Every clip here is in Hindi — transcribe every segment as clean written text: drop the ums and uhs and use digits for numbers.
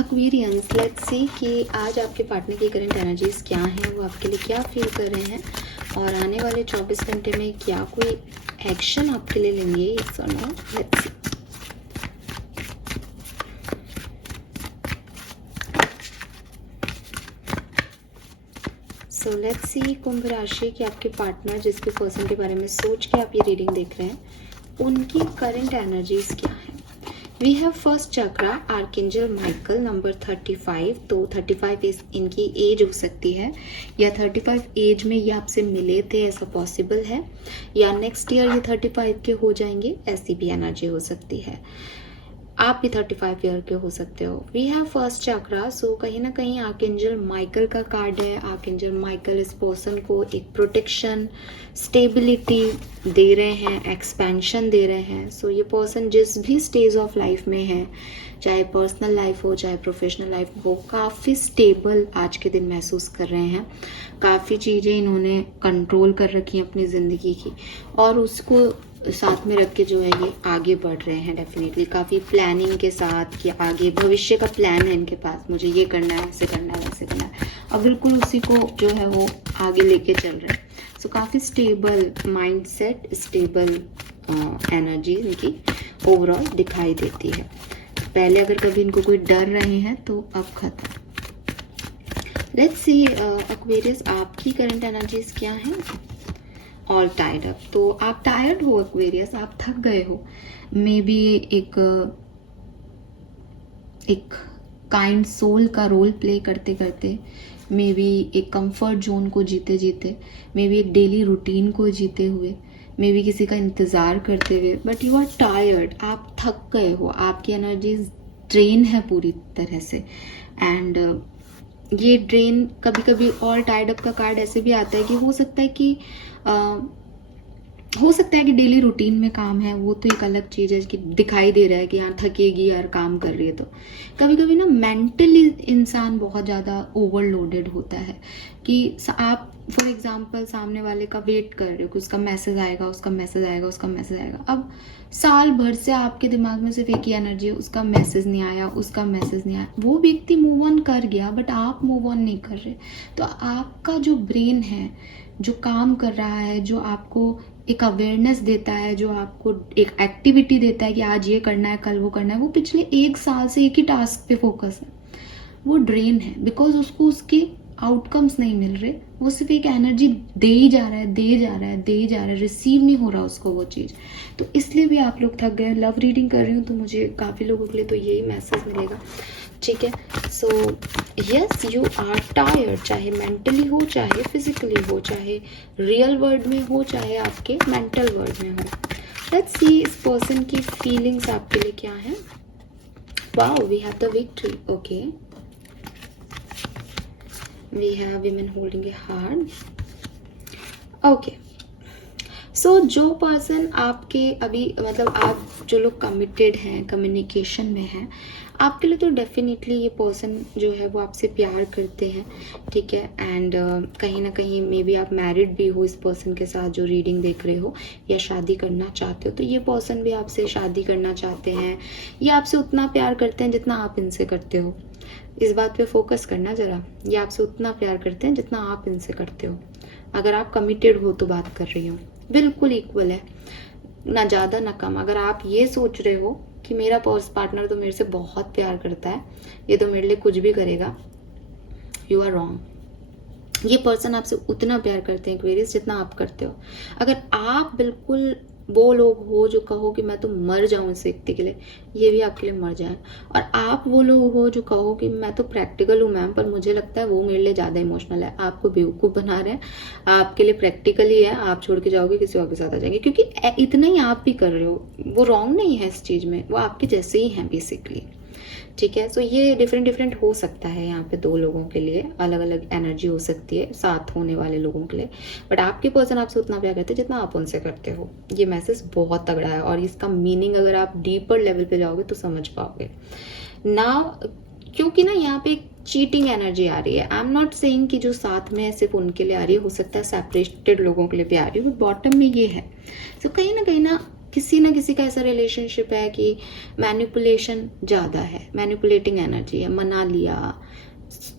एक्वेरियंस, लेट्स सी कि आज आपके पार्टनर की करंट एनर्जीज क्या हैं, वो आपके लिए क्या फील कर रहे हैं और आने वाले 24 घंटे में क्या कोई एक्शन आपके लिए लेंगे, यस और no. Let's see. So let's see Kumbh राशि के आपके पार्टनर जिसके पर्सन के बारे में सोच के आप ये रीडिंग देख रहे हैं, उनकी करंट एनर्जीज क्या है। We have first chakra archangel Michael number 35। तो 35 इनकी एज हो सकती है, या 35 एज में ये आपसे मिले थे ऐसा पॉसिबल है, या नेक्स्ट ईयर ये 35 के हो जाएंगे, ऐसी भी एनर्जी हो सकती है। आप भी 35 ईयर के हो सकते हो। वी हैव फर्स्ट चक्रा, सो कहीं ना कहीं आर्कएंजल माइकल का कार्ड है। आर्कएंजल माइकल इस पर्सन को एक प्रोटेक्शन, स्टेबिलिटी दे रहे हैं, एक्सपेंशन दे रहे हैं। सो ये पर्सन जिस भी स्टेज ऑफ लाइफ में है, चाहे पर्सनल लाइफ हो चाहे प्रोफेशनल लाइफ हो, काफ़ी स्टेबल आज के दिन महसूस कर रहे हैं। काफ़ी चीज़ें इन्होंने कंट्रोल कर रखी हैं अपनी ज़िंदगी की, और उसको साथ में रख के जो है ये आगे बढ़ रहे हैं डेफिनेटली, काफ़ी प्लानिंग के साथ कि आगे भविष्य का प्लान है इनके पास, मुझे ये करना है, ऐसे करना है, वैसे करना है, और बिल्कुल उसी को जो है वो आगे लेके चल रहे हैं। सो काफ़ी स्टेबल माइंडसेट, स्टेबल एनर्जी इनकी ओवरऑल दिखाई देती है। पहले अगर कभी इनको कोई डर रहे हैं तो अब खत्म। लेट्स सी एक्वेरियस, आपकी करंट एनर्जीज क्या हैं। ऑल टायर्ड अप, तो आप टायर्ड हो एक्वेरियस, आप थक गए हो। मे बी एक काइंड सोल का रोल प्ले करते करते, मे बी एक कंफर्ट जोन को जीते जीते, मे बी एक डेली रूटीन को जीते हुए, मे बी किसी का इंतज़ार करते हुए, बट यू आर टायर्ड, आप थक गए हो, आपकी एनर्जी ड्रेन है पूरी तरह से। एंड ये ड्रेन कभी कभी ऑल टाइड अप का कार्ड ऐसे भी आता है कि हो सकता है कि डेली रूटीन में काम है, वो तो एक अलग चीज़ है कि दिखाई दे रहा है कि हाँ थकेगी यार काम कर रही है। तो कभी कभी ना मेंटली इंसान बहुत ज़्यादा ओवरलोडेड होता है कि आप फॉर एग्जांपल सामने वाले का वेट कर रहे हो कि उसका मैसेज आएगा, उसका मैसेज आएगा, उसका मैसेज आएगा। अब साल भर से आपके दिमाग में सिर्फ एक ही एनर्जी है, उसका मैसेज नहीं आया, उसका मैसेज नहीं आया। वो व्यक्ति मूव ऑन कर गया बट आप मूव ऑन नहीं कर रहे। तो आपका जो ब्रेन है, जो काम कर रहा है, जो आपको एक अवेयरनेस देता है, जो आपको एक एक्टिविटी देता है कि आज ये करना है, कल वो करना है, वो पिछले 1 साल से एक ही टास्क पे फोकस है, वो ड्रेन है। बिकॉज उसको उसके आउटकम्स नहीं मिल रहे, वो सिर्फ एक एनर्जी दे ही जा रहा है, दे जा रहा है, दे जा रहा है, रिसीव नहीं हो रहा उसको वो चीज़। तो इसलिए भी आप लोग थक गए। लव रीडिंग कर रही हूँ तो मुझे काफ़ी लोगों के लिए तो यही मैसेज मिलेगा, ठीक है। So yes, you are tired, चाहे मेंटली हो, चाहे फिजिकली हो, चाहे रियल वर्ल्ड में हो, चाहे आपके मेंटल वर्ल्ड में हो। लेट्स सी इस पर्सन की फीलिंग्स आपके लिए क्या है। Wow, we have the victory, okay. We have women holding a heart. Okay. सो जो पर्सन आपके अभी मतलब आप जो लोग कमिटेड हैं, कम्युनिकेशन में हैं, आपके लिए तो डेफिनेटली ये पर्सन जो है वो आपसे प्यार करते हैं, ठीक है। एंड कहीं ना कहीं मे बी आप मैरिड भी हो इस पर्सन के साथ जो रीडिंग देख रहे हो, या शादी करना चाहते हो, तो ये पर्सन भी आपसे शादी करना चाहते हैं। ये आपसे उतना प्यार करते हैं जितना आप इनसे करते हो। इस बात पे फोकस करना ज़रा, ये आपसे उतना प्यार करते हैं जितना आप इनसे करते हो। अगर आप कमिटेड हो तो बात कर रही हूँ, बिल्कुल इक्वल है, ना ज़्यादा ना कम। अगर आप ये सोच रहे हो कि मेरा पार्टनर तो मेरे से बहुत प्यार करता है, ये तो मेरे लिए कुछ भी करेगा, यू आर रॉन्ग। ये पर्सन आपसे उतना प्यार करते हैं एक्वेरियस जितना आप करते हो। अगर आप बिल्कुल वो लोग हो जो कहो कि मैं तो मर जाऊं इस व्यक्ति के लिए, ये भी आपके लिए मर जाए। और आप वो लोग हो जो कहो कि मैं तो प्रैक्टिकल हूँ मैम, पर मुझे लगता है वो मेरे लिए ज़्यादा इमोशनल है, आपको बेवकूफ़ बना रहे हैं। आपके लिए प्रैक्टिकल ही है, आप छोड़ के जाओगे किसी और के साथ आ जाएंगे, क्योंकि इतना ही आप भी कर रहे हो। वो रॉन्ग नहीं है इस चीज़ में, वो आपके जैसे ही हैं बेसिकली, ठीक है। सो ये डिफरेंट हो सकता है, यहाँ पे 2 लोगों के लिए अलग अलग एनर्जी हो सकती है साथ होने वाले लोगों के लिए, बट आपके पर्सन आपसे उतना प्यार करते हैं जितना आप उनसे करते हो। ये मैसेज बहुत तगड़ा है और इसका मीनिंग अगर आप डीपर लेवल पे जाओगे तो समझ पाओगे ना, क्योंकि ना यहाँ पे चीटिंग एनर्जी आ रही है। आई एम नॉट सेइंग कि जो साथ में है सिर्फ उनके लिए आ रही है, हो सकता है सेपरेटेड लोगों के लिए भी आ रही है, बट बॉटम में ये है। सो कहीं ना किसी ना किसी का ऐसा रिलेशनशिप है कि मैनिपुलेशन ज़्यादा है, मैनिपुलेटिंग एनर्जी है, मना लिया,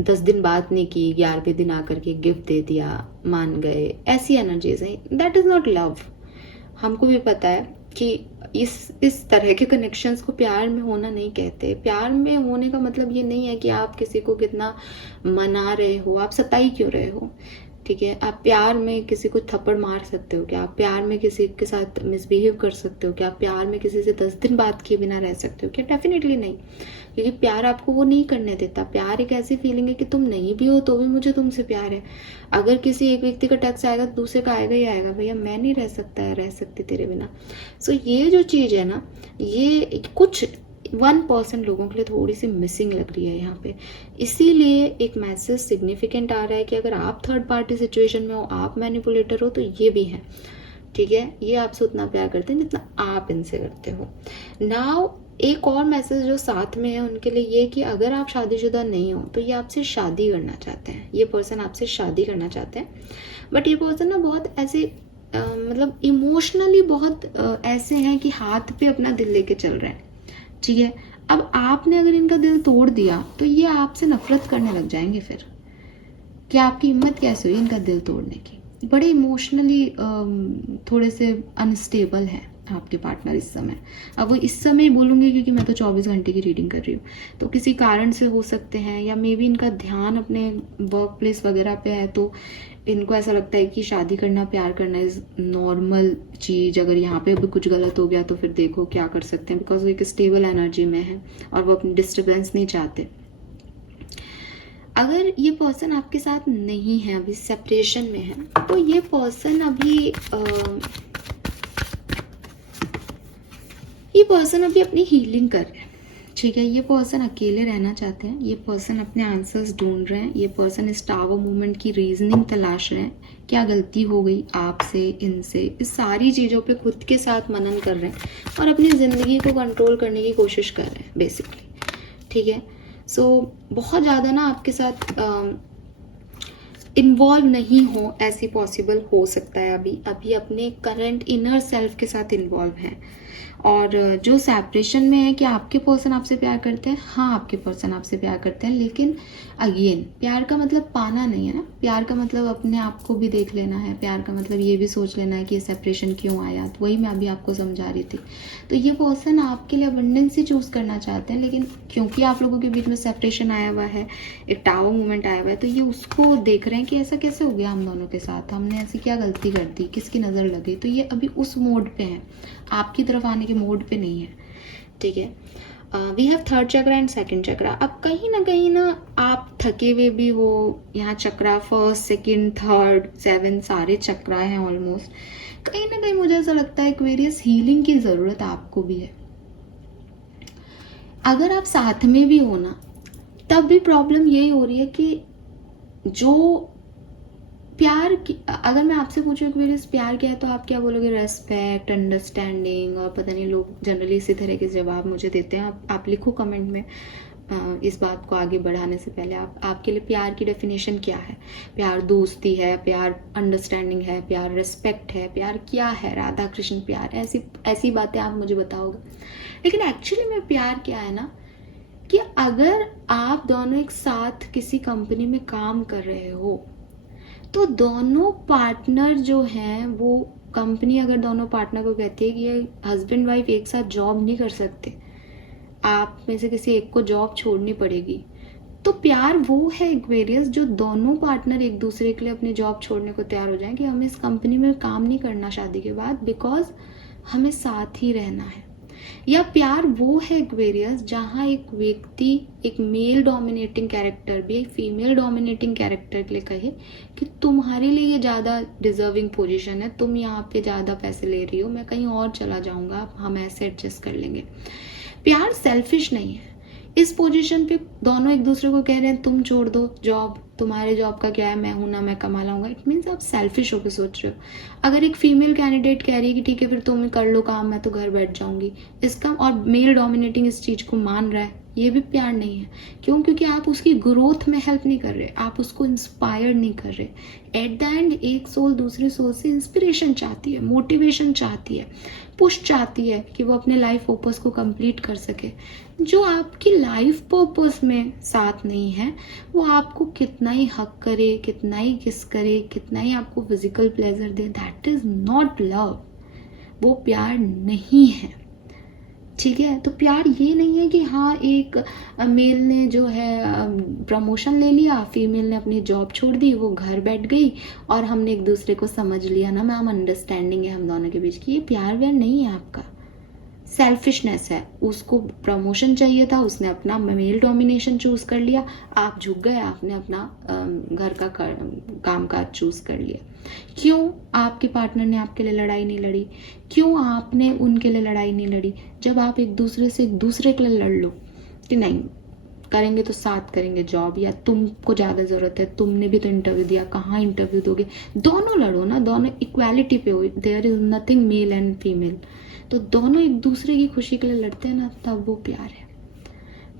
10 दिन बात नहीं की, 11वें दिन आकर के गिफ्ट दे दिया, मान गए, ऐसी एनर्जीज हैं। That is not love. हमको भी पता है कि इस तरह के कनेक्शंस को प्यार में होना नहीं कहते। प्यार में होने का मतलब ये नहीं है कि आप किसी को कितना मना रहे हो, आप सताई क्यों रहे हो, ठीक है। आप प्यार में किसी को थप्पड़ मार सकते हो क्या? आप प्यार में किसी के साथ मिसबिहेव कर सकते हो क्या? आप प्यार में किसी से 10 दिन बात किए बिना रह सकते हो क्या? डेफिनेटली नहीं, क्योंकि प्यार आपको वो नहीं करने देता। प्यार एक ऐसी फीलिंग है कि तुम नहीं भी हो तो भी मुझे तुमसे प्यार है। अगर किसी एक व्यक्ति का टच आएगा तो दूसरे का आएगा ही आएगा, भैया मैं नहीं रह सकता है, रह सकती तेरे बिना। सो ये जो चीज़ है ना, ये कुछ 1% लोगों के लिए थोड़ी सी मिसिंग लग रही है यहाँ पे। इसीलिए एक मैसेज सिग्निफिकेंट आ रहा है कि अगर आप थर्ड पार्टी सिचुएशन में हो, आप मैनिपुलेटर हो, तो ये भी है, ठीक है। ये आपसे उतना प्यार करते हैं जितना आप इनसे करते हो। नाउ एक और मैसेज जो साथ में है उनके लिए ये कि अगर आप शादीशुदा नहीं हो तो ये आपसे शादी करना चाहते हैं, ये पर्सन आपसे शादी करना चाहते हैं। बट ये पर्सन ना बहुत ऐसे मतलब इमोशनली बहुत ऐसे हैं कि हाथ पे अपना दिल लेके चल रहे हैं, ठीक है। अब आपने अगर इनका दिल तोड़ दिया तो ये आपसे नफरत करने लग जाएंगे फिर, कि आपकी हिम्मत कैसे हुई इनका दिल तोड़ने की। बड़े इमोशनली थोड़े से अनस्टेबल हैं आपके पार्टनर इस समय। अब वो इस समय बोलूँगी क्योंकि मैं तो 24 घंटे की रीडिंग कर रही हूँ, तो किसी कारण से हो सकते हैं, या मे बी इनका ध्यान अपने वर्क प्लेस वगैरह पे है, तो इनको ऐसा लगता है कि शादी करना, प्यार करना इज़ नॉर्मल चीज़। अगर यहाँ पे भी कुछ गलत हो गया तो फिर देखो क्या कर सकते हैं, बिकॉज वो एक स्टेबल एनर्जी में है और वो अपनी डिस्टर्बेंस नहीं चाहते। अगर ये पर्सन आपके साथ नहीं है, अभी सेपरेशन में है, तो ये पर्सन अभी अपनी हीलिंग कर रहे हैं, ठीक है। ये पर्सन अकेले रहना चाहते हैं, ये पर्सन अपने आंसर्स ढूंढ रहे हैं, ये पर्सन इस टावर मूवमेंट की रीजनिंग तलाश रहे हैं। क्या गलती हो गई आपसे, इनसे, इस सारी चीज़ों पे खुद के साथ मनन कर रहे हैं और अपनी ज़िंदगी को कंट्रोल करने की कोशिश कर रहे हैं बेसिकली, ठीक है। सो बहुत ज़्यादा ना आपके साथ इन्वॉल्व नहीं हो, ऐसी पॉसिबल हो सकता है। अभी अपने करंट इनर सेल्फ के साथ इन्वॉल्व हैं। और जो सेपरेशन में है कि आपके पर्सन आपसे प्यार करते हैं, हाँ आपके पर्सन आपसे प्यार करते हैं, लेकिन अगेन प्यार का मतलब पाना नहीं है ना। प्यार का मतलब अपने आप को भी देख लेना है, प्यार का मतलब ये भी सोच लेना है कि ये सेपरेशन क्यों आया। तो वही मैं अभी आपको समझा रही थी। तो ये पर्सन आपके लिए अबंडेंस ही चूज़ करना चाहते हैं, लेकिन क्योंकि आप लोगों के बीच में सेपरेशन आया हुआ है, एक टावर मूवमेंट आया हुआ है, तो ये उसको देख रहे हैं कि ऐसा कैसे हो गया हम दोनों के साथ, हमने ऐसी क्या गलती कर दी, किसकी नज़र लगी। तो ये अभी उस मोड पे हैं, आपकी तरफ आने के मोड पे नहीं है, ठीक है। We have third chakra and second chakra. अब कहीं ना आप थके हुए भी हो, यहाँ चक्रा फर्स्ट, सेकंड, थर्ड, 7 सारे चक्रा हैं ऑलमोस्ट। कहीं ना कहीं मुझे ऐसा लगता है एक्वेरियस हीलिंग की ज़रूरत आपको भी है। अगर आप साथ में भी हो ना, तब भी प्रॉब्लम यही हो रही है कि जो प्यार की, अगर मैं आपसे पूछूं एक्वेरियस प्यार क्या है, तो आप क्या बोलोगे? रेस्पेक्ट, अंडरस्टैंडिंग, और पता नहीं लोग जनरली इसी तरह के जवाब मुझे देते हैं। आप लिखो कमेंट में। इस बात को आगे बढ़ाने से पहले आपके लिए प्यार की डेफिनेशन क्या है? प्यार दोस्ती है, प्यार अंडरस्टैंडिंग है, प्यार रिस्पेक्ट है, प्यार क्या है? राधा कृष्ण प्यार, ऐसी बातें आप मुझे बताओगे। लेकिन एक्चुअली में प्यार क्या है ना, कि अगर आप दोनों एक साथ किसी कंपनी में काम कर रहे हो, तो दोनों पार्टनर जो हैं, वो कंपनी अगर दोनों पार्टनर को कहती है कि ये हस्बैंड वाइफ एक साथ जॉब नहीं कर सकते, आप में से किसी एक को जॉब छोड़नी पड़ेगी, तो प्यार वो है एक्वेरियस, जो दोनों पार्टनर एक दूसरे के लिए अपनी जॉब छोड़ने को तैयार हो जाएं कि हमें इस कंपनी में काम नहीं करना शादी के बाद, बिकॉज हमें साथ ही रहना है। या प्यार वो है एक्वेरियस, जहाँ एक व्यक्ति, एक मेल डोमिनेटिंग कैरेक्टर भी एक फीमेल डोमिनेटिंग कैरेक्टर के लिए कहे कि तुम्हारे लिए ये ज़्यादा डिजर्विंग पोजीशन है, तुम यहाँ पे ज़्यादा पैसे ले रही हो, मैं कहीं और चला जाऊँगा, हम ऐसे एडजस्ट कर लेंगे। प्यार सेल्फिश नहीं है। इस पोजीशन पे दोनों एक दूसरे को कह रहे हैं तुम छोड़ दो जॉब, तुम्हारे जॉब का क्या है, मैं हूं ना, मैं कमा लाऊंगा। इट मीन्स आप सेल्फिश होकर सोच रहे हो। अगर एक फीमेल कैंडिडेट कह रही है कि ठीक है फिर तुम कर लो काम, मैं तो घर बैठ जाऊंगी, इसका, और मेल डोमिनेटिंग इस चीज़ को मान रहा है, ये भी प्यार नहीं है। क्यों? क्योंकि आप उसकी ग्रोथ में हेल्प नहीं कर रहे, आप उसको इंस्पायर नहीं कर रहे। एट द एंड एक सोल दूसरे सोल से इंस्पिरेशन चाहती है, मोटिवेशन चाहती है, पुश चाहती है कि वो अपने लाइफ पर्पस को कंप्लीट कर सके। जो आपकी लाइफ पर्पस में साथ नहीं है, वो आपको कितना ही हक करे, कितना ही किस करे, कितना ही आपको physical pleasure they, that is not love. वो प्यार नहीं है। ठीक है? तो प्यार ये नहीं है कि हाँ एक मेल ने जो है प्रमोशन ले लिया, फीमेल ने अपनी जॉब छोड़ दी, वो घर बैठ गई और हमने एक दूसरे को समझ लिया ना मैम, अंडरस्टैंडिंग है हम दोनों के बीच की। ये प्यार व्यार नहीं है आपका, सेल्फिशनेस है। उसको प्रमोशन चाहिए था, उसने अपना मेल डोमिनेशन चूज कर लिया, आप झुक गए, आपने अपना घर का काम काज चूज कर लिया। क्यों आपके पार्टनर ने आपके लिए लड़ाई नहीं लड़ी? क्यों आपने उनके लिए लड़ाई नहीं लड़ी? जब आप एक दूसरे से एक दूसरे के लिए लड़ लो कि नहीं करेंगे तो साथ करेंगे जॉब, या तुमको ज़्यादा ज़रूरत है, तुमने भी तो इंटरव्यू दिया, कहाँ इंटरव्यू दोगे, दोनों लड़ो ना, दोनों इक्वालिटी पे हो, there is nothing male and female. तो दोनों एक दूसरे की खुशी के लिए लड़ते हैं ना, तब वो प्यार है।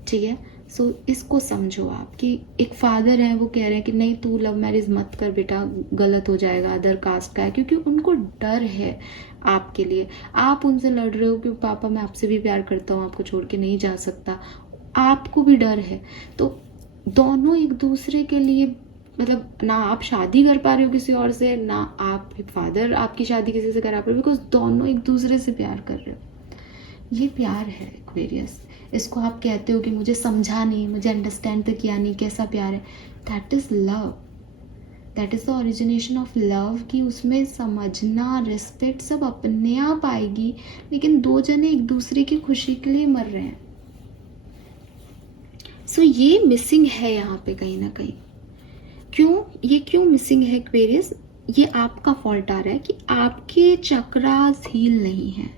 ठीक है? सो इसको समझो आप कि एक फादर है, वो कह रहे हैं कि नहीं तू लव मैरिज मत कर बेटा, गलत हो जाएगा, अदर कास्ट का है, क्योंकि उनको डर है आपके लिए। आप उनसे लड़ रहे हो कि पापा मैं आपसे भी प्यार करता हूँ, आपको छोड़ के नहीं जा सकता, आपको भी डर है। तो दोनों एक दूसरे के लिए, मतलब ना आप शादी कर पा रहे हो किसी और से, ना आप फादर आपकी शादी किसी से करा पा रहे हो, बिकॉज दोनों एक दूसरे से प्यार कर रहे हो। ये प्यार है एक्वेरियस। इसको आप कहते हो कि मुझे समझा नहीं, मुझे अंडरस्टैंड तो किया नहीं, कैसा प्यार है? That is love, that is the origination of love. कि उसमें समझना, रिस्पेक्ट सब अपने आप आएगी, लेकिन दो जने एक दूसरे की खुशी के लिए मर रहे हैं। सो ये मिसिंग है यहाँ पे कहीं ना कहीं। क्यों मिसिंग है एक्वेरियस? ये आपका फॉल्ट आ रहा है कि आपके चक्रास हील नहीं है।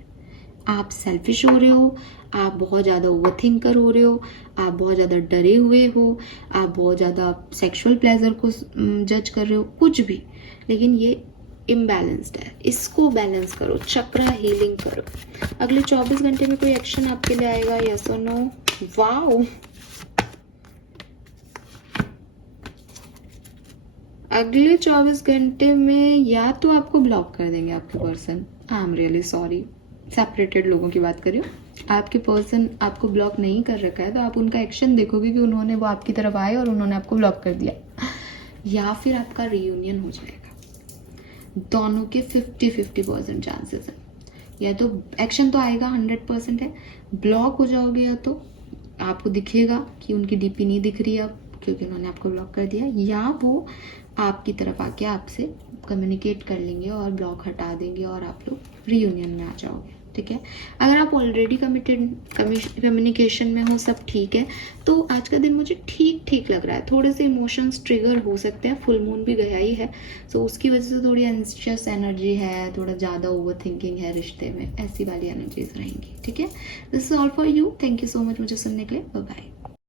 आप सेल्फिश हो रहे हो, आप बहुत ज़्यादा ओवरथिंकर हो रहे हो, आप बहुत ज़्यादा डरे हुए हो, आप बहुत ज़्यादा सेक्सुअल प्लेजर को जज कर रहे हो, कुछ भी, लेकिन ये इम्बैलेंस्ड है। इसको बैलेंस करो, चक्रा हीलिंग करो। अगले 24 घंटे में कोई एक्शन आपके लिए आएगा, यस और नो? वाओ, अगले 24 घंटे में या तो आपको ब्लॉक कर देंगे आपके person, I am really sorry, separated लोगों की बात कर रही हूँ, आपके पर्सन आपको ब्लॉक नहीं कर रखा है, तो आप उनका एक्शन देखोगे कि उन्होंने वो आपकी तरफ आए और उन्होंने आपको ब्लॉक कर दिया, या फिर आपका रियूनियन हो जाएगा। दोनों के 50-50% चांसेस है। या तो एक्शन तो आएगा 100% है, ब्लॉक हो जाओगे, या तो आपको दिखेगा कि उनकी डीपी नहीं दिख रही अब क्योंकि उन्होंने आपको ब्लॉक कर दिया, या वो आपकी तरफ आके आपसे कम्युनिकेट कर लेंगे और ब्लॉक हटा देंगे और आप लोग रियूनियन में आ जाओगे। ठीक है? अगर आप ऑलरेडी कमिटेड कम्युनिकेशन में हो, सब ठीक है, तो आज का दिन मुझे ठीक लग रहा है। थोड़े से इमोशंस ट्रिगर हो सकते हैं, फुल मून भी गया ही है, सो उसकी वजह से थोड़ी एंशियस एनर्जी है, थोड़ा ज़्यादा ओवर थिंकिंग है रिश्ते में, ऐसी वाली एनर्जीज रहेंगी। ठीक है? This is all for you, thank you so much मुझे सुनने के लिए, बाय बाय।